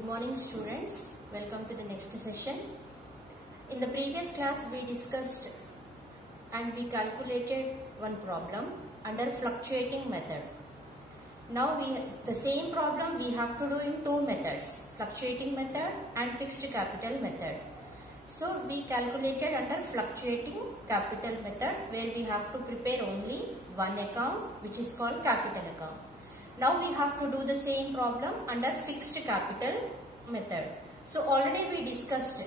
Good morning students, welcome to the next session. In the previous class we discussed and we calculated one problem under fluctuating method. Now the same problem we have to do in two methods, fluctuating method and fixed capital method. So we calculated under fluctuating capital method where we have to prepare only one account which is called capital account. Now we have to do the same problem under fixed capital method. So already we discussed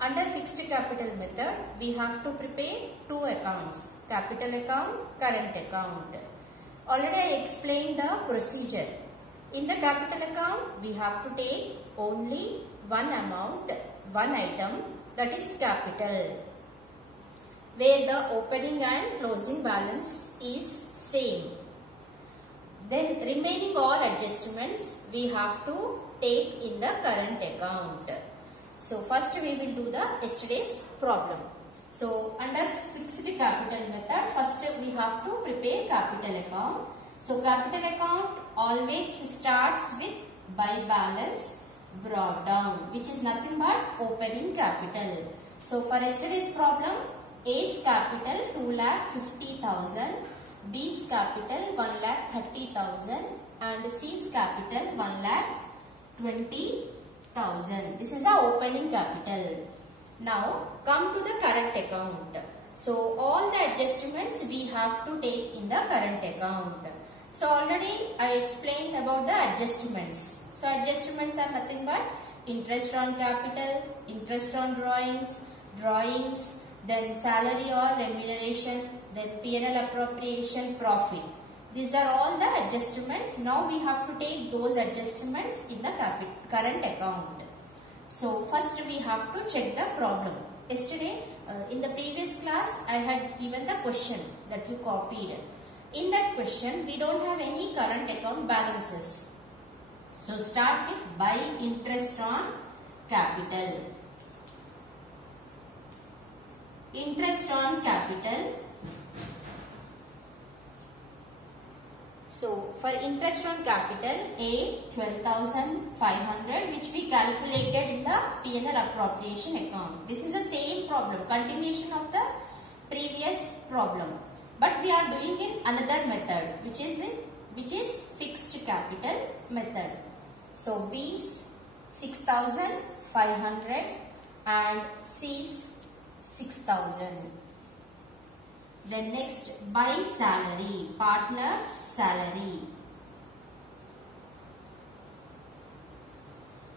under fixed capital method we have to prepare two accounts, capital account, current account. Already I explained the procedure. In the capital account we have to take only one amount, one item, that is capital, where the opening and closing balance is same. Then remaining all adjustments we have to take in the current account. So first we will do the yesterday's problem. So under fixed capital method first we have to prepare capital account. So capital account always starts with by balance brought down, which is nothing but opening capital. So for yesterday's problem, A's capital 2,50,000, B's capital 1,30,000 and C's capital 1,20,000. This is the opening capital. Now come to the current account. So all the adjustments we have to take in the current account. So already I explained about the adjustments. So adjustments are nothing but interest on capital, interest on drawings, then salary or remuneration, then P&L appropriation, profit. These are all the adjustments. Now we have to take those adjustments in the current account. So first we have to check the problem. Yesterday in the previous class I had given the question that you copied. In that question we don't have any current account balances. So start with by interest on capital. Interest on capital. So for interest on capital, A 12,500 which we calculated in the P&L appropriation account. This is the same problem, continuation of the previous problem. But we are doing in another method which is fixed capital method. So B's 6,500 and C's 6,000. Then next by salary, partner's salary.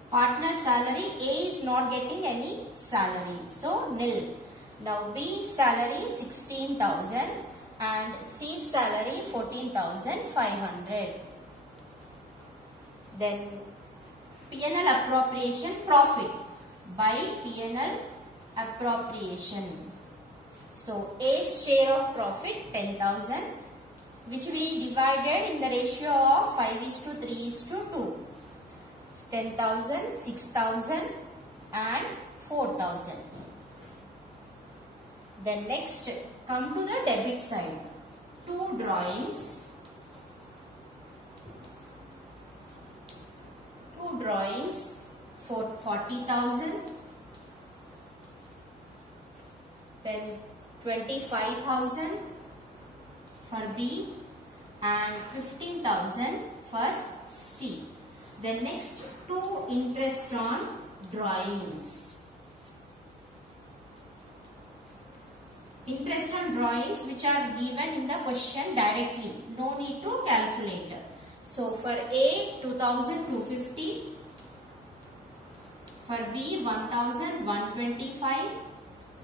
Partner's salary, A is not getting any salary, so nil. Now B's salary 16,000 and C's salary 14,500. Then P&L appropriation, profit by P&L appropriation. So A's share of profit 10,000 which we divided in the ratio of 5:3:2. 10,000, 6,000 and 4,000. Then next come to the debit side. Two drawings. For 40,000. Then 25,000 for B and 15,000 for C. Then next two interest on drawings. Interest on drawings which are given in the question directly. No need to calculate. So for A 2,250, for B 1,125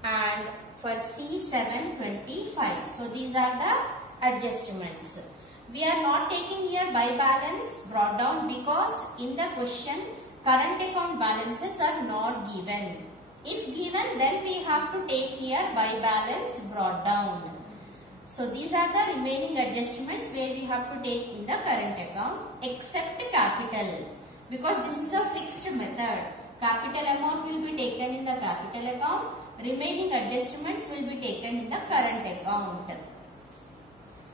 and for C 725. So these are the adjustments. We are not taking here by balance brought down because in the question current account balances are not given. If given then we have to take here by balance brought down. So these are the remaining adjustments where we have to take in the current account except capital, because this is a fixed method. Capital amount will be taken in the capital account. Remaining adjustments will be taken in the current account.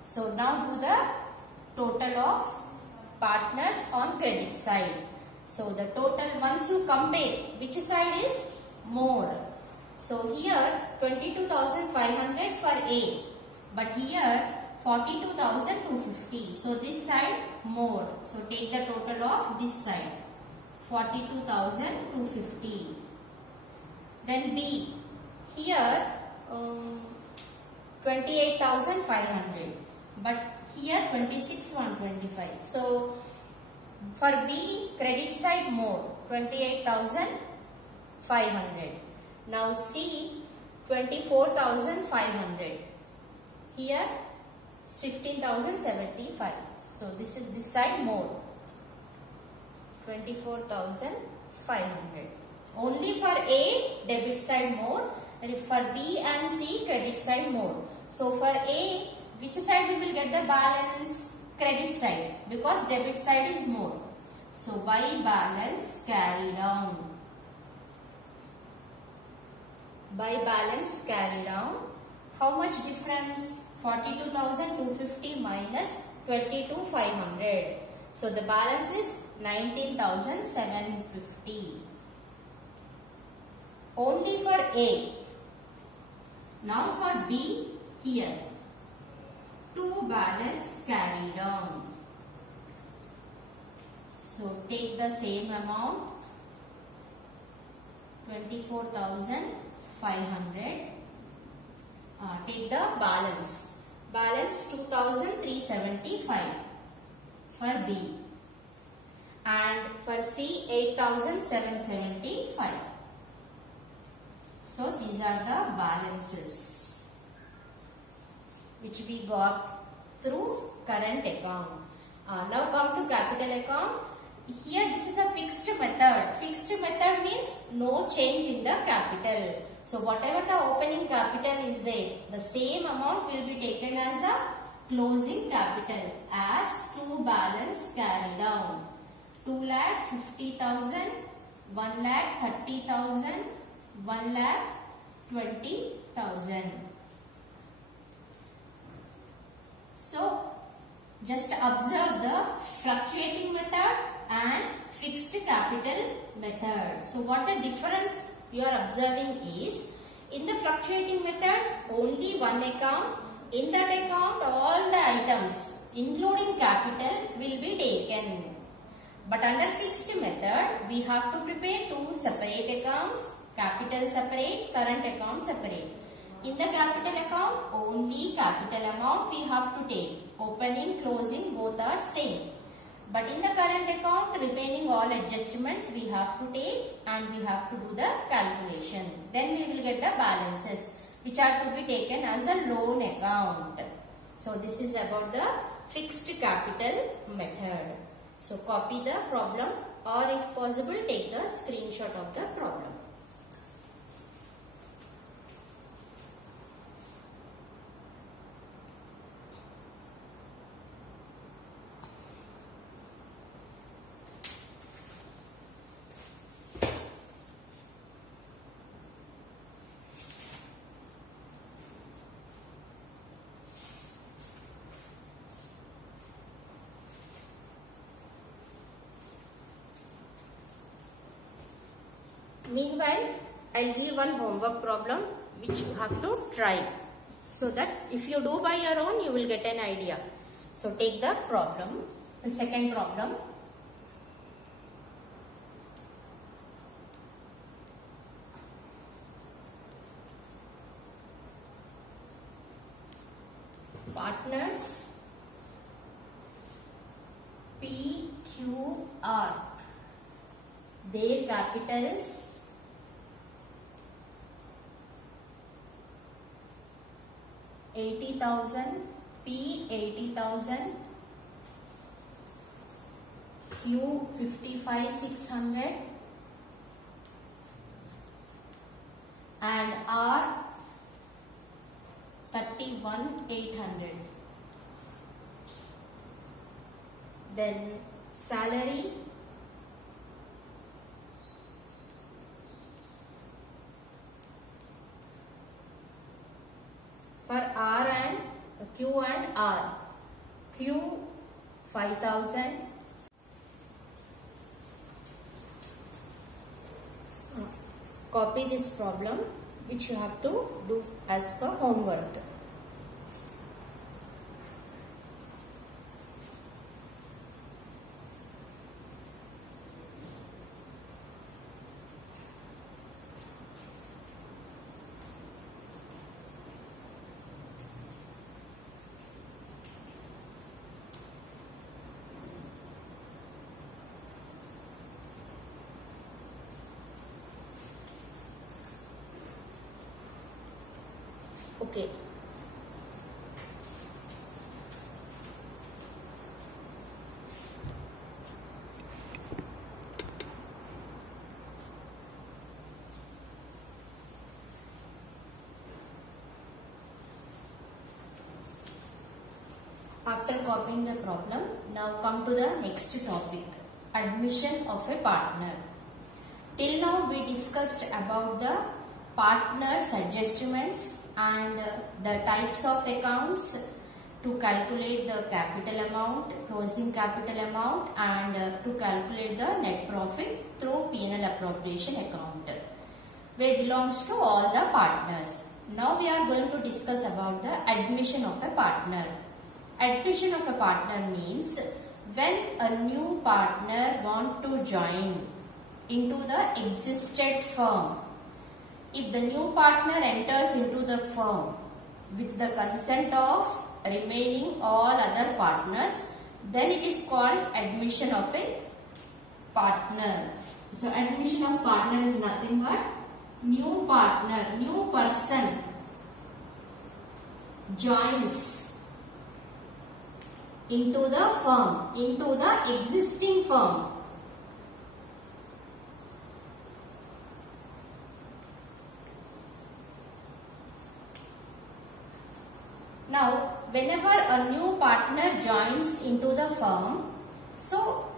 So now do the total of partners on credit side. So the total, once you compare, which side is more? So here 22,500 for A, but here 42,250. So this side more. So take the total of this side, 42,250. Then B, here 28,500, but here 26,125. So for B, credit side more, 28,500. Now C, 24,500. Here 15,075. So this is this side more, 24,500. Only for A, debit side more. For B and C, credit side more. So for A, which side we will get the balance? Credit side, because debit side is more. So by balance carry down. By balance carry down. How much difference? 42,250 minus 22,500. So the balance is 19,750. Only for A. Now for B, here 2 balance carry down. So take the same amount, 24,500. Take the balance. Balance 2,375 for B. And for C, 8,775. So these are the balances which we got through current account. Now come to capital account. Here this is a fixed method. Fixed method means no change in the capital. So whatever the opening capital is there, the same amount will be taken as the closing capital as 2 balance carry down. 2,50,000, 1,30,000, 1,20,000. So just observe the fluctuating method and fixed capital method. So what the difference you are observing is, in the fluctuating method only one account, in that account all the items including capital will be taken. But under fixed method we have to prepare 2 separate accounts, capital separate, current account separate. In the capital account only capital amount we have to take. Opening, closing both are same. But in the current account, remaining all adjustments we have to take and we have to do the calculation. Then we will get the balances which are to be taken as a loan account. So this is about the fixed capital method. So copy the problem, or if possible take the screenshot of the problem. Meanwhile, I'll give one homework problem which you have to try, so that if you do by your own, you will get an idea. So take the problem, the second problem. Partners PQR, their capitals 80,000, P 80,000, Q 55,600 and R 31,800. Then salary for R and Q and R. Q 5,000, copy this problem which you have to do as per homework. Okay. After copying the problem, now come to the next topic, admission of a partner. Till now we discussed about the partner's adjustments and the types of accounts to calculate the capital amount, closing capital amount, and to calculate the net profit through penal appropriation account, where belongs to all the partners. Now we are going to discuss about the admission of a partner. Admission of a partner means when a new partner wants to join into the existed firm. If the new partner enters into the firm with the consent of remaining all other partners, then it is called admission of a partner. So admission of partner is nothing but new partner, new person joins into the firm, into the existing firm. Now, whenever a new partner joins into the firm, so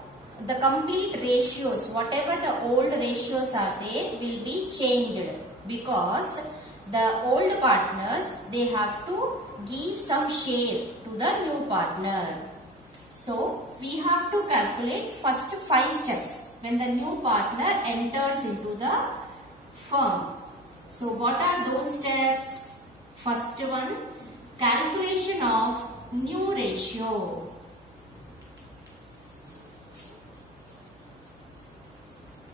the complete ratios, whatever the old ratios are there, will be changed, because the old partners, they have to give some share to the new partner. So, we have to calculate first 5 steps when the new partner enters into the firm. So, what are those steps? First one, calculation of new ratio.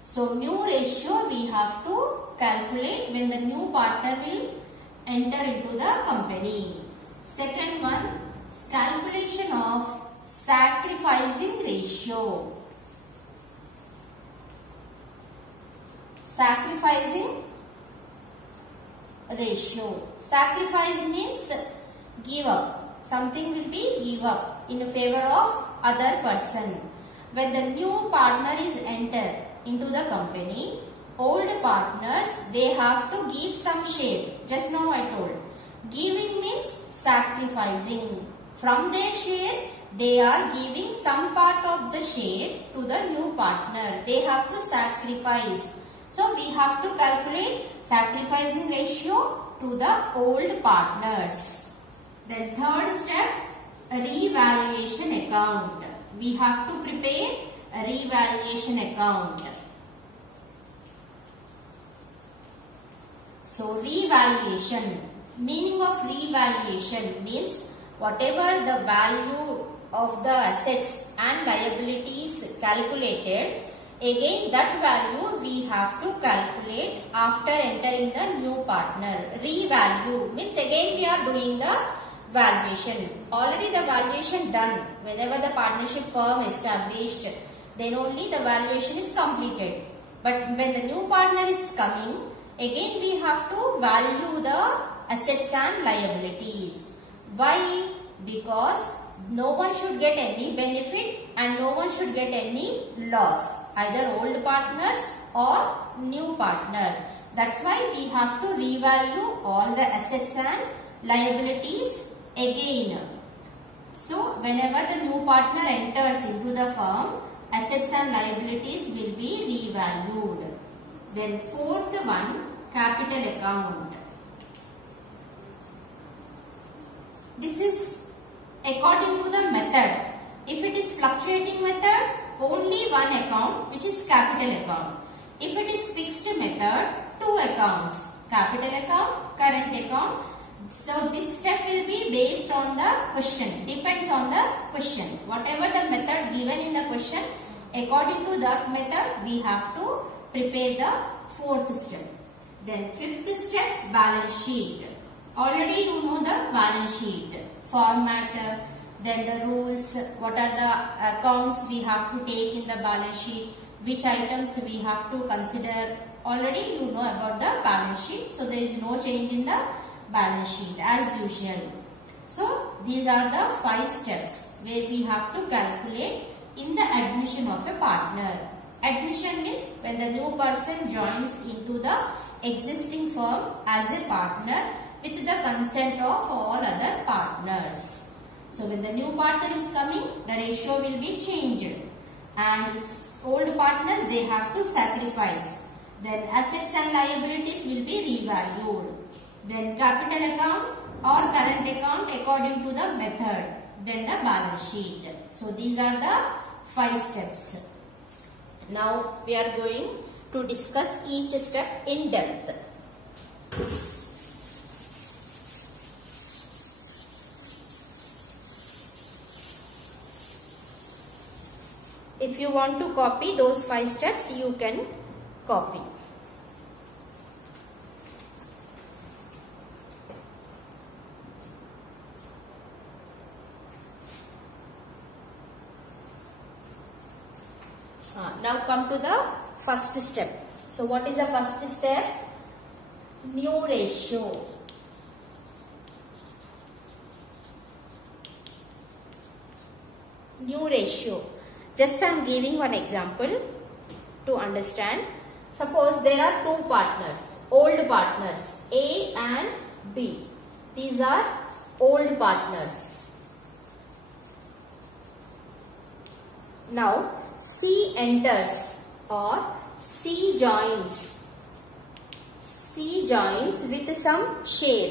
So, new ratio we have to calculate when the new partner will enter into the company. Second one, calculation of sacrificing ratio. Sacrificing ratio. Sacrifice means give up. Something will be give up in favor of other person. When the new partner is entered into the company, old partners, they have to give some share. Just now I told. Giving means sacrificing. From their share, they are giving some part of the share to the new partner. They have to sacrifice. So, we have to calculate sacrificing ratio to the old partners. Then third step, a revaluation account. We have to prepare a revaluation account. So, revaluation. Meaning of revaluation means whatever the value of the assets and liabilities calculated, again that value we have to calculate after entering the new partner. Revalue means again we are doing the valuation. Already the valuation done. Whenever the partnership firm established, then only the valuation is completed. But when the new partner is coming, again we have to value the assets and liabilities. Why? Because no one should get any benefit and no one should get any loss. Either old partners or new partner. That's why we have to revalue all the assets and liabilities again. So, whenever the new partner enters into the firm, assets and liabilities will be revalued. Then fourth one, capital account. This is according to the method. If it is fluctuating method, only one account, which is capital account. If it is fixed method, two accounts, capital account, current account. So this step will be based on the question, depends on the question. Whatever the method given in the question, according to that method we have to prepare the fourth step. Then fifth step, balance sheet. Already you know the balance sheet format, then the rules, what are the accounts we have to take in the balance sheet, which items we have to consider. Already you know about the balance sheet, so there is no change in the balance sheet as usual. So these are the 5 steps where we have to calculate in the admission of a partner. Admission means when the new person joins into the existing firm as a partner with the consent of all other partners. So when the new partner is coming, the ratio will be changed, and old partners, they have to sacrifice. Then assets and liabilities will be revalued. Then capital account or current account according to the method. Then the balance sheet. So these are the 5 steps. Now we are going to discuss each step in depth. If you want to copy those 5 steps, you can copy. Now come to the first step. So what is the first step? New ratio. New ratio. Just I am giving one example to understand. Suppose there are 2 partners, old partners, A and B. These are old partners. Now C enters or C joins with some share.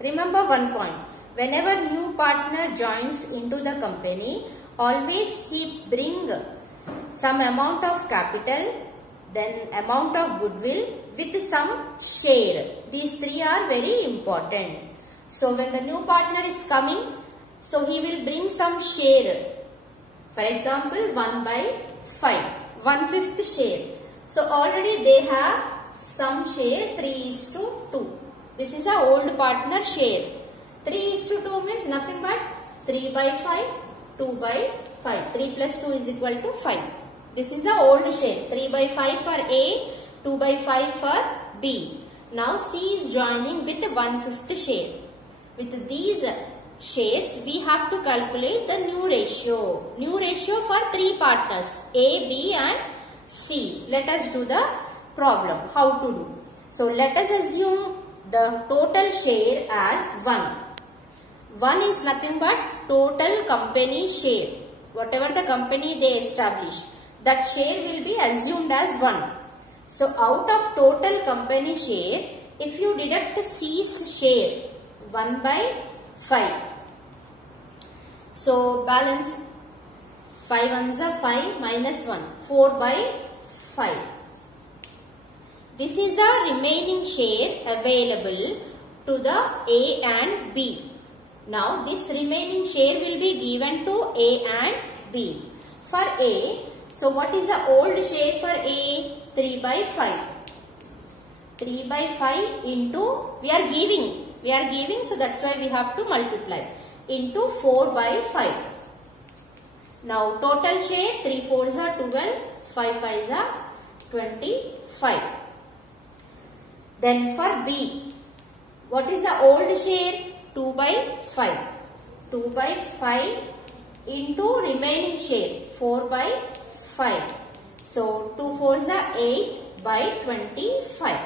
Remember one point. Whenever new partner joins into the company, always he bring some amount of capital, then amount of goodwill with some share. These 3 are very important. So when the new partner is coming, so he will bring some share. For example, 1/5, 1/5 share. So already they have some share, 3:2. This is the old partner share. 3:2 means nothing but 3/5, 2/5. 3 plus 2 is equal to 5. This is the old share. 3/5 for A, 2/5 for B. Now C is joining with 1/5 share. With these shares, we have to calculate the new ratio. New ratio for 3 partners, A, B and C. Let us do the problem. How to do? So let us assume the total share as 1. 1 is nothing but total company share. Whatever the company they establish, that share will be assumed as 1. So out of total company share, if you deduct C's share, 1/5. So balance 5 ones are 5 minus 1, 4/5. This is the remaining share available to the A and B. Now this remaining share will be given to A and B. For A, so what is the old share for A? 3/5. 3/5 into, we are giving, so that's why we have to multiply, into 4/5. Now total share, 3 4s are 12, 5 5s are 25. Then for B, what is the old share? 2/5. 2/5 into remaining share, 4/5. So 2 4s are 8/25.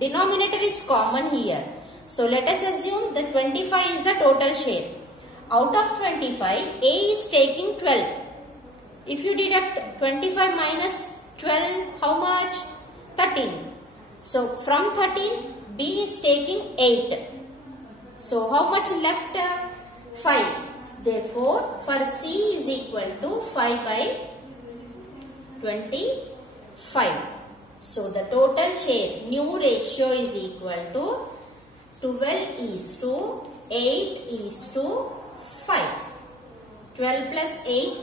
Denominator is common here. So let us assume that 25 is the total share. Out of 25, A is taking 12. If you deduct 25 minus 12, how much? 13. So from 13, B is taking 8. So how much left? 5. Therefore, for C is equal to 5/25. So the total share, new ratio is equal to 12:8:5. 12 plus 8,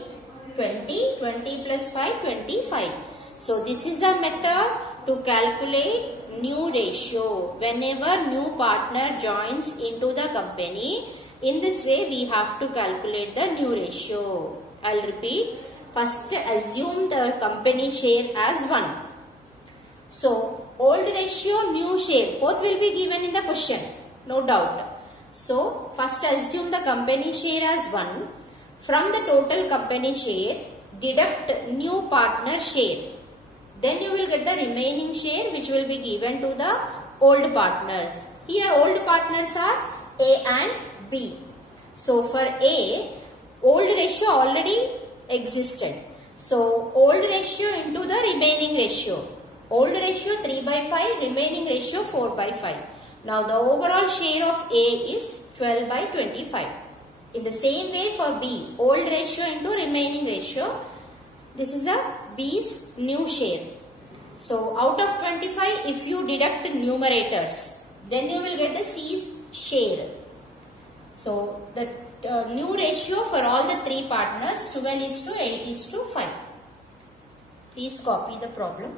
20. 20 plus 5, 25. So this is a method to calculate new ratio. Whenever new partner joins into the company, in this way we have to calculate the new ratio. I'll repeat. First assume the company share as 1. So old ratio, new share, both will be given in the question, no doubt. So first assume the company share as 1. From the total company share, deduct new partner share. Then you will get the remaining share which will be given to the old partners. Here old partners are A and B. So for A, old ratio already existed. So old ratio into the remaining ratio. Old ratio 3/5, remaining ratio 4/5. Now the overall share of A is 12/25. In the same way for B, old ratio into remaining ratio, this is a B's new share. So out of 25, if you deduct the numerators, then you will get the C's share. So the new ratio for all the three partners, 12:8:5. Please copy the problem.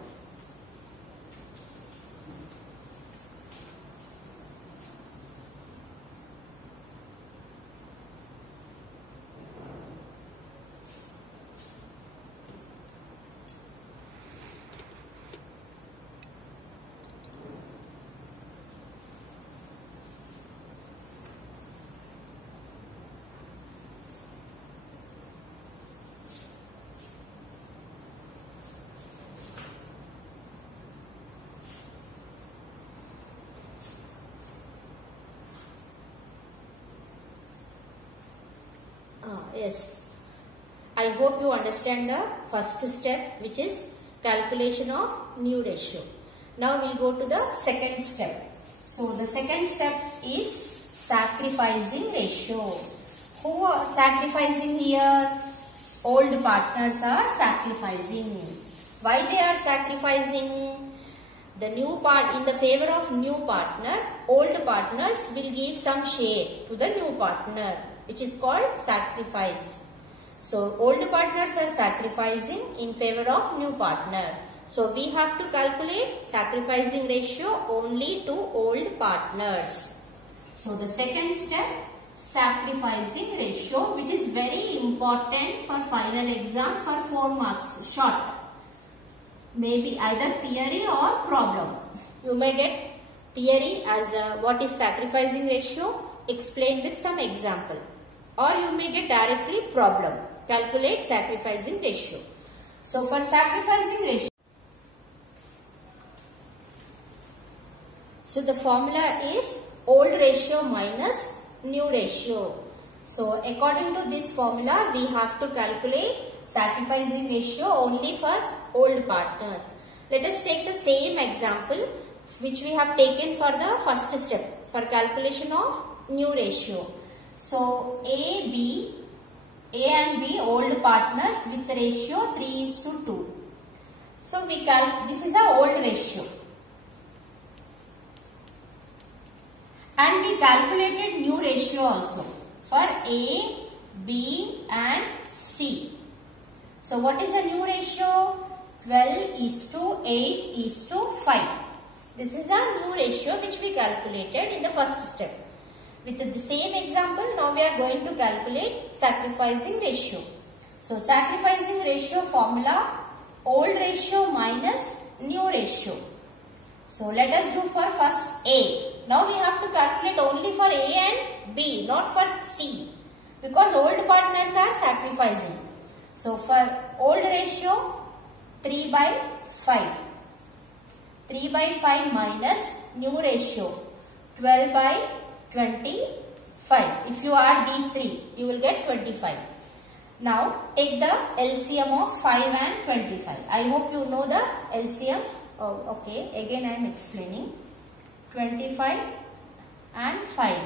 Yes, I hope you understand the first step, which is calculation of new ratio. Now we will go to the second step. So the second step is sacrificing ratio. Who are sacrificing here? Old partners are sacrificing. Why they are sacrificing? The new part, in the favor of new partner, old partners will give some share to the new partner, which is called sacrifice. So old partners are sacrificing in favor of new partner. So we have to calculate sacrificing ratio only to old partners. So the second step, sacrificing ratio, which is very important for final exam for 4 marks short. Maybe either theory or problem. You may get theory as what is sacrificing ratio, explain with some example. Or you may get directly problem, calculate sacrificing ratio. So for sacrificing ratio, so the formula is old ratio minus new ratio. So according to this formula, we have to calculate sacrificing ratio only for old partners. Let us take the same example which we have taken for the first step for calculation of new ratio. So A and B old partners with ratio 3:2. So this is a old ratio. And we calculated new ratio also for A, B and C. So what is the new ratio? 12:8:5. This is the new ratio which we calculated in the first step. With the same example, now we are going to calculate sacrificing ratio. So sacrificing ratio formula, old ratio minus new ratio. So let us do for first A. Now we have to calculate only for A and B, not for C, because old partners are sacrificing. So for old ratio, 3/5. 3/5 minus new ratio, 12/25. If you add these three, you will get 25. Now take the LCM of 5 and 25. I hope you know the LCM. Oh, okay. Again I am explaining. 25 and 5.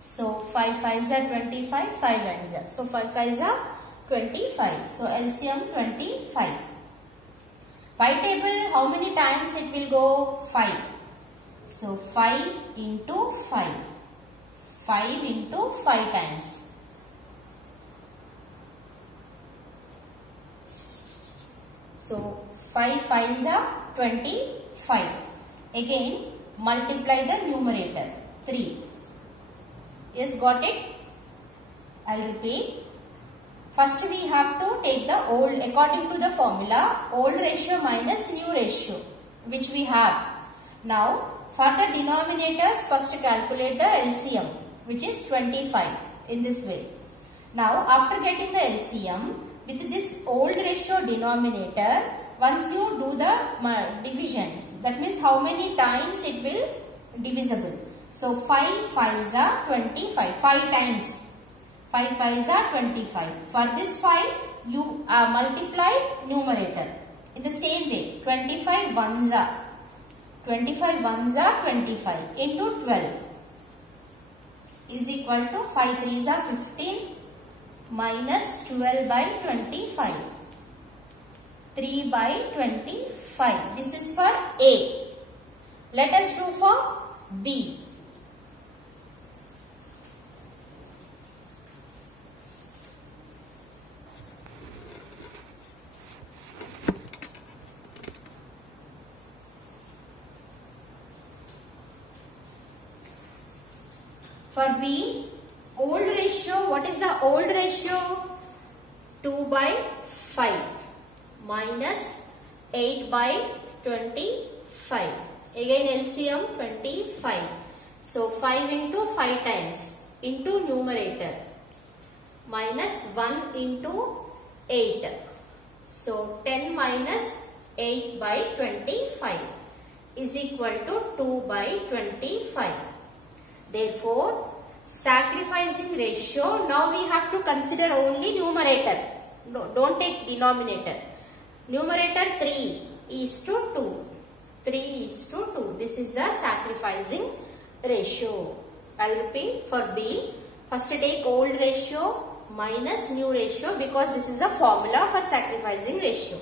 So 5 5s are 25, 5 9s are. So 5 5s are 25. So LCM 25. Pi table, how many times it will go? 5. So 5 into 5. 5 into 5 times. So 5 5s are 25. Again multiply the numerator. 3. Yes, got it? I'll repeat. First we have to take the old, according to the formula, old ratio minus new ratio, which we have. Now for the denominators, first calculate the LCM, which is 25 in this way. Now after getting the LCM, with this old ratio denominator, once you do the divisions, that means how many times it will divisible. So 5 5s are 25, 5 times. 5 5s are 25. For this 5, you multiply numerator. In the same way, 25 1s are 25 into 12 is equal to 5 3s are 15 minus 12 by 25. 3 by 25. This is for A. Let us do for B. For B, old ratio, what is the old ratio? 2 by 5 minus 8 by 25. Again LCM 25. So 5 into 5 times into numerator minus 1 into 8. So 10 minus 8 by 25 is equal to 2 by 25. Therefore, sacrificing ratio, now we have to consider only numerator. No, don't take denominator. Numerator 3 is to 2. 3 is to 2. This is the sacrificing ratio. I'll repeat for B. First take old ratio minus new ratio, because this is a formula for sacrificing ratio.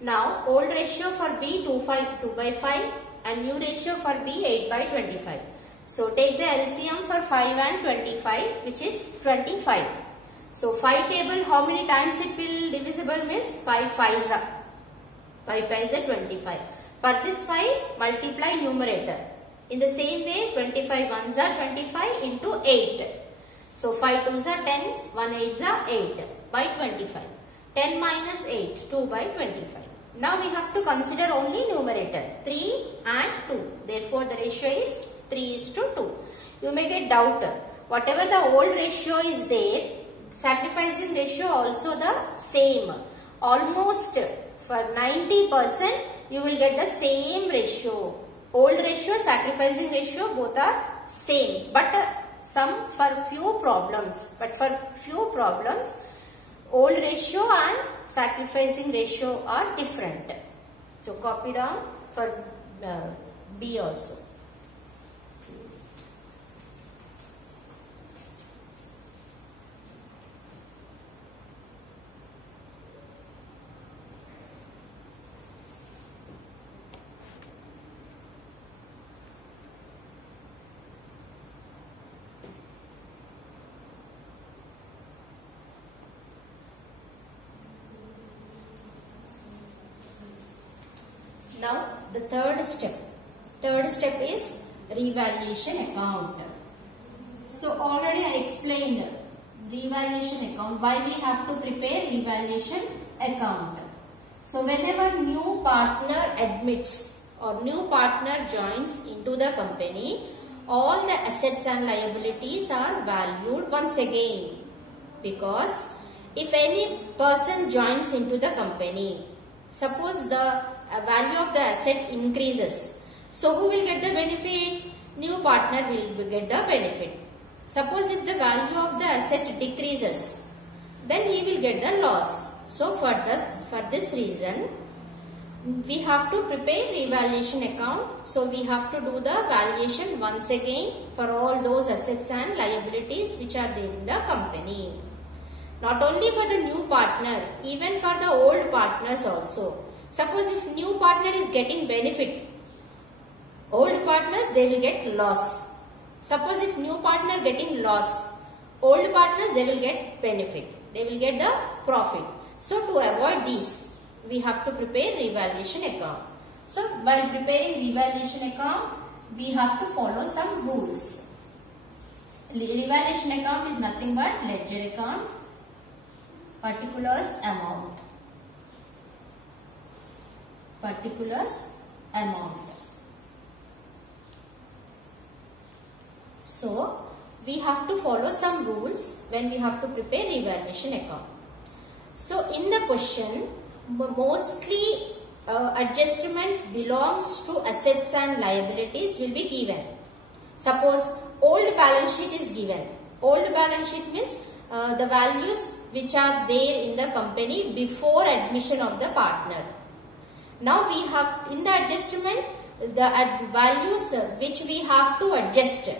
Now old ratio for B 2 by 5 and new ratio for B 8 by 25. So take the LCM for 5 and 25, which is 25. So 5 table, how many times it will divisible means 5 5s are 25. For this 5, multiply numerator. In the same way, 25 1s are 25 into 8. So 5 2s are 10, 1 8s are 8 by 25. 10 minus 8, 2 by 25. Now we have to consider only numerator 3 and 2. Therefore the ratio is 3 is to 2. You may get doubt. Whatever the old ratio is there, sacrificing ratio also the same. Almost for 90% you will get the same ratio. Old ratio, sacrificing ratio, both are same. But some for few problems. Old ratio and sacrificing ratio are different. So copy down for B also. Now the third step is revaluation account. So already I explained revaluation account, why we have to prepare revaluation account. So whenever new partner admits or new partner joins into the company, all the assets and liabilities are valued once again, because if any person joins into the company, suppose the value of the asset increases, so who will get the benefit? New partner will get the benefit. Suppose if the value of the asset decreases, then he will get the loss. So for this reason, we have to prepare revaluation account. So we have to do the valuation once again for all those assets and liabilities which are there in the company. Not only for the new partner, even for the old partners also. Suppose if new partner is getting benefit, old partners they will get loss. Suppose if new partner getting loss, old partners they will get benefit. They will get the profit. So to avoid these, we have to prepare revaluation account. So while preparing revaluation account, we have to follow some rules. Revaluation account is nothing but ledger account, particulars amount. Particulars amount. So we have to follow some rules when we have to prepare revaluation account. So in the question, mostly adjustments belongs to assets and liabilities will be given. Suppose old balance sheet is given. Old balance sheet means the values which are there in the company before admission of the partner. Now we have in the adjustment the values which we have to adjust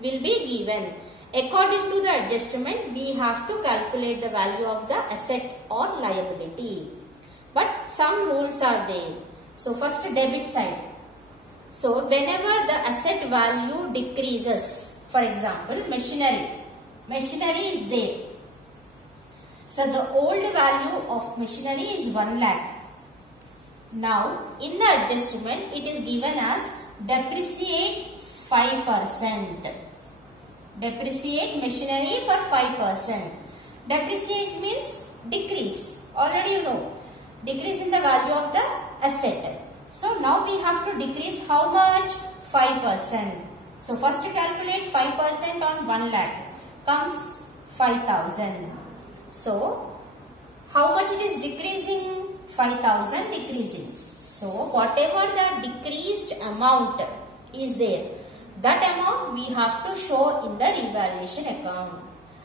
will be given. According to the adjustment, we have to calculate the value of the asset or liability. But some rules are there. So first debit side. So whenever the asset value decreases, for example machinery is there. So the old value of machinery is 1 lakh. Now in the adjustment it is given as depreciate 5%. Depreciate machinery for 5%. Depreciate means decrease. Already you know. Decrease in the value of the asset. So now we have to decrease how much? 5%. So first calculate 5% on 1 lakh comes 5,000. So how much it is decreasing? 5,000 decreasing. So whatever the decreased amount is there, that amount we have to show in the revaluation account.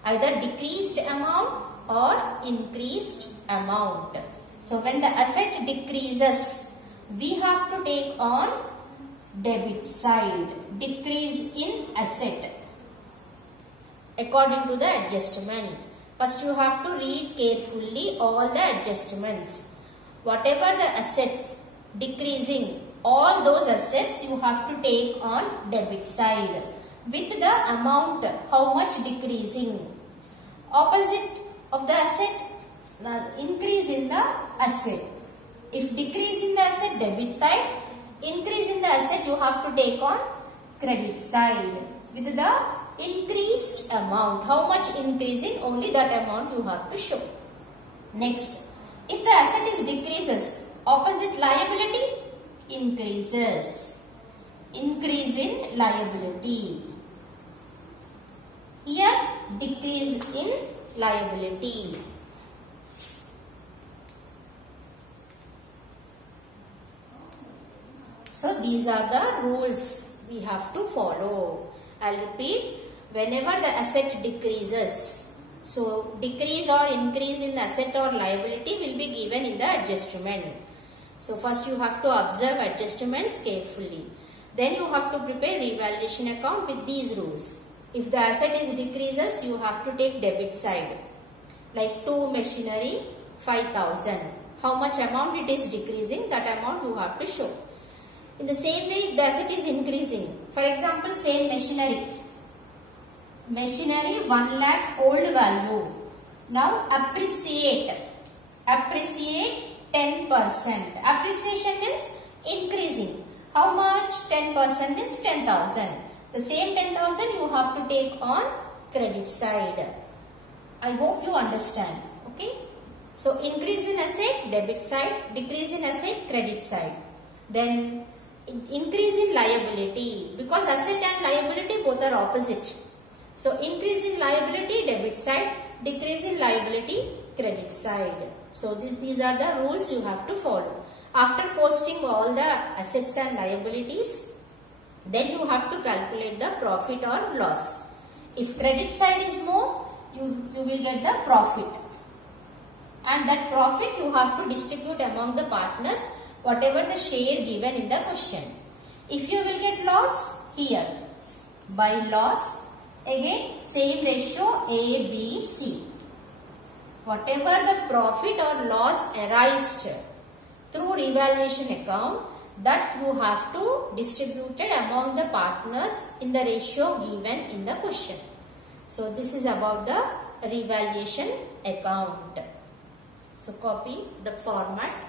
Either decreased amount or increased amount. So when the asset decreases, we have to take on debit side. Decrease in asset according to the adjustment. First you have to read carefully all the adjustments. Whatever the assets decreasing, all those assets you have to take on debit side with the amount how much decreasing. Opposite of the asset, increase in the asset. If decrease in the asset, debit side. Increase in the asset you have to take on credit side with the increased amount. How much increasing? Only that amount you have to show. Next, if the asset is decreases, opposite liability increases. Increase in liability. Here decrease in liability. So these are the rules we have to follow. I'll repeat. Whenever the asset decreases, so decrease or increase in the asset or liability will be given in the adjustment. So first you have to observe adjustments carefully. Then you have to prepare revaluation account with these rules. If the asset is decreases, you have to take debit side. Like to machinery 5,000. How much amount it is decreasing, that amount you have to show. In the same way, if the asset is increasing, for example, same machinery. Machinery 1 lakh old value. Now appreciate 10%. Appreciation means increasing. How much? 10% means 10,000. The same 10,000 you have to take on credit side. I hope you understand. Okay. So increase in asset, debit side. Decrease in asset, credit side. Then increase in liability, because asset and liability both are opposite. So increase in liability, debit side. Decrease in liability, credit side. So these are the rules you have to follow. After posting all the assets and liabilities, then you have to calculate the profit or loss. If credit side is more, you will get the profit. And that profit you have to distribute among the partners, whatever the share given in the question. If you will get loss, here by loss, again same ratio A, B, C. Whatever the profit or loss arised through revaluation account that you have to distribute it among the partners in the ratio given in the question. So this is about the revaluation account. So copy the format.